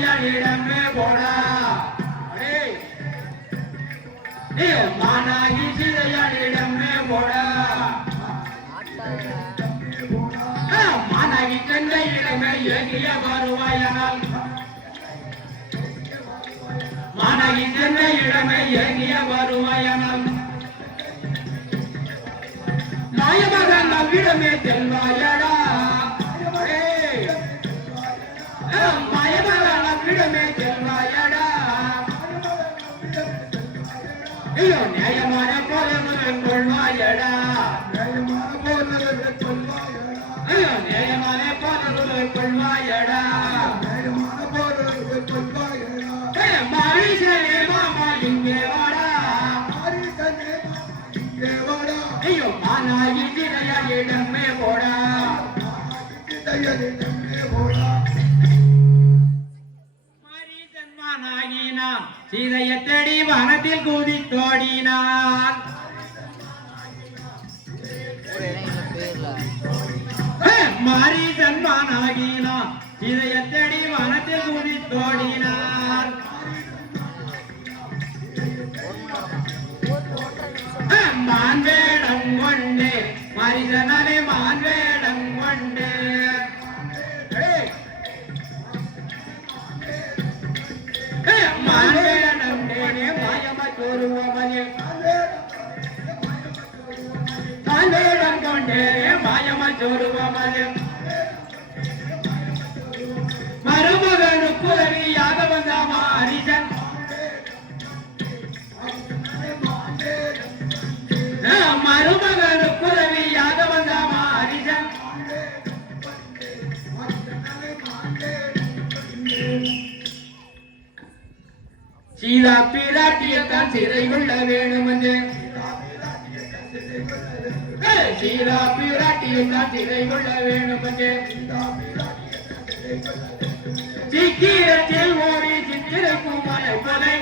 சிறையனிடமே போடா மானாகி சிறையனிடமே போடா மானாகி கண்டையிடமே ஏகிய வருவாயால் மானாகி கண்டையிடமே ஏகிய வருவாயால் மாயமாக நவ்விடமே செல்வாயடா மாயமாக நவ்விடமே செல்வாயடா ஐயோ நியாயமான போதமுதல் கொள்வாயடா ஐயோ நியாயமான போதமுதல் கொள்வாயடா மாரிசனே மாமா இங்கே வாடா ஐயோ மானாகி சிறையிடமே போடா மாரிசன்மானாகினான் சீதையை தேடி வனத்தில் குதித்தோடினான் மாரிசன்மானாகினான் சீதையை தேடி வனத்தில் குதித்தோடினான் மான்வேடம் கொண்டே மரிசனே மான்வேடம் கொண்டே மான்வேடம் மாயம தோருவமனே மான்வேடம் கொண்டே மாயம தோருவமனே மருமகனுக்கு உதவியாக வந்த மாரிசன் மருமகனுக்கு உதவியாக வந்த மாரிசன் சீதா பிராட்டியத்தான் சிறை கொள்ள வேணும் என்று சீதா பிராட்டியத்தான் சிறை கொள்ள வேணும் என்று சீக்கிரத்தில் ஓடி சித்திரைக்கும் மலை கொலை